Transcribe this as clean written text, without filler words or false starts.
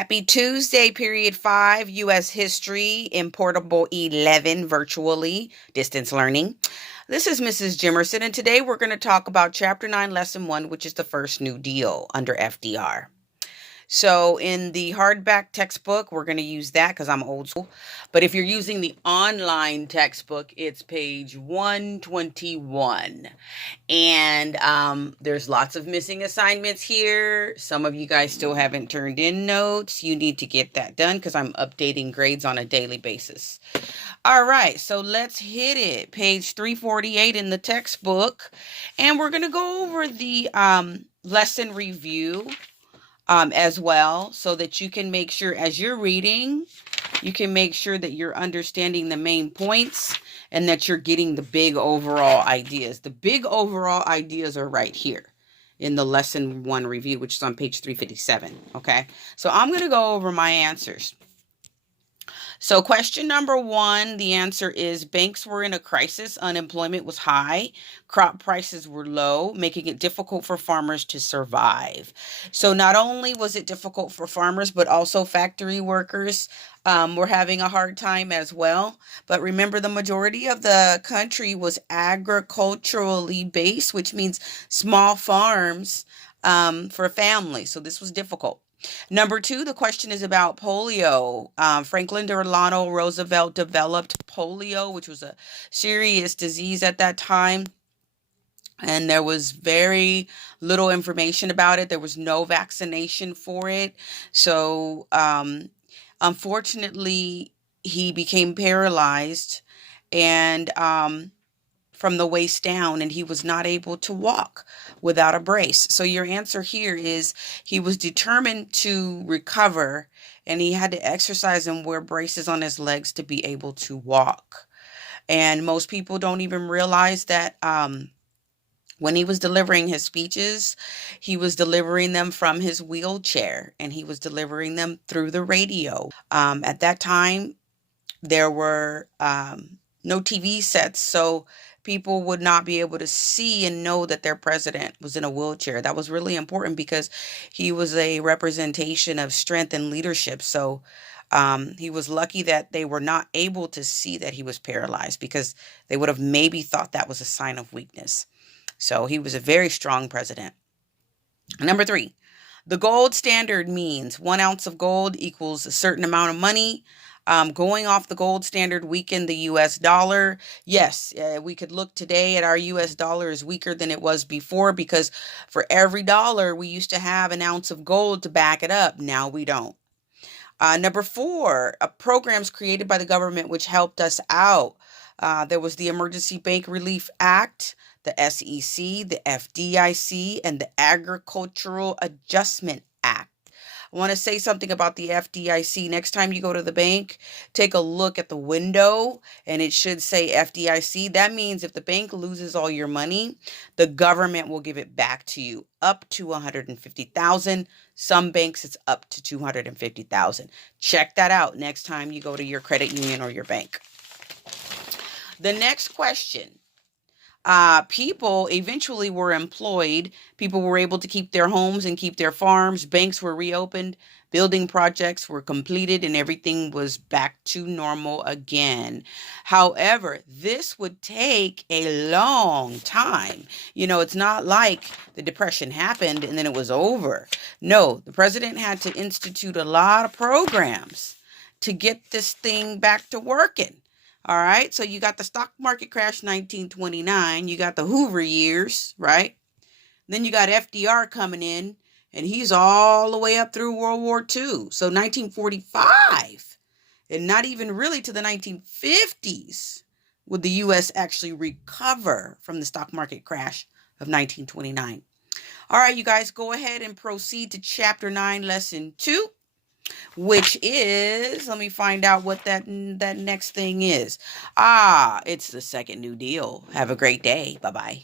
Happy Tuesday, period 5, U.S. History, Importable 11, virtually, distance learning. This is Mrs. Jimerson, and today we're going to talk about Chapter 9, Lesson 1, which is the first New Deal under FDR. So in the hardback textbook, we're going to use that because I'm old school. But if you're using the online textbook, it's page 121. And there's lots of missing assignments here. Some of you guys still haven't turned in notes. You need to get that done because I'm updating grades on a daily basis. All right, so let's hit it. Page 348 in the textbook. And we're going to go over the lesson review as well, so that you can make sure as you're reading, you can make sure that you're understanding the main points and that you're getting the big overall ideas. The big overall ideas are right here in the lesson 1 review, which is on page 357. Okay, so I'm going to go over my answers. So question number 1, the answer is banks were in a crisis. Unemployment was high. Crop prices were low, making it difficult for farmers to survive. So not only was it difficult for farmers, but also factory workers were having a hard time as well. But remember, the majority of the country was agriculturally based, which means small farms for families. So this was difficult. Number 2, the question is about polio. Franklin Delano Roosevelt developed polio, which was a serious disease at that time. And there was very little information about it. There was no vaccination for it. So, unfortunately, he became paralyzed and from the waist down, and he was not able to walk without a brace. So your answer here is he was determined to recover, and he had to exercise and wear braces on his legs to be able to walk. And most people don't even realize that when he was delivering his speeches, he was delivering them from his wheelchair, and he was delivering them through the radio. At that time, there were no TV sets, so people would not be able to see and know that their president was in a wheelchair. That was really important because he was a representation of strength and leadership. So he was lucky that they were not able to see that he was paralyzed, because they would have maybe thought that was a sign of weakness. So he was a very strong president. Number 3, the gold standard means 1 ounce of gold equals a certain amount of money. Going off the gold standard weakened the U.S. dollar. Yes, we could look today at our U.S. dollar is weaker than it was before, because for every dollar we used to have an ounce of gold to back it up. Now we don't. Number 4, programs created by the government which helped us out. There was the Emergency Bank Relief Act, the SEC, the FDIC, and the Agricultural Adjustment Act. I want to say something about the FDIC. Next time you go to the bank, take a look at the window, and it should say FDIC. That means if the bank loses all your money, the government will give it back to you up to $150,000. Some banks, it's up to $250,000. Check that out next time you go to your credit union or your bank. The next question. People eventually were employed. People were able to keep their homes and keep their farms. Banks were reopened. Building projects were completed, and everything was back to normal again. However, this would take a long time. You know, it's not like the Depression happened and then it was over. No, the president had to institute a lot of programs to get this thing back to working. All right, so you got the stock market crash 1929. You got the Hoover years, right? Then you got FDR coming in, and he's all the way up through World War II. So 1945, and not even really to the 1950s would the U.S. actually recover from the stock market crash of 1929. All right, you guys, go ahead and proceed to Chapter 9, Lesson 2. Which is, let me find out what that next thing is. It's the second New Deal. Have a great day. Bye-bye.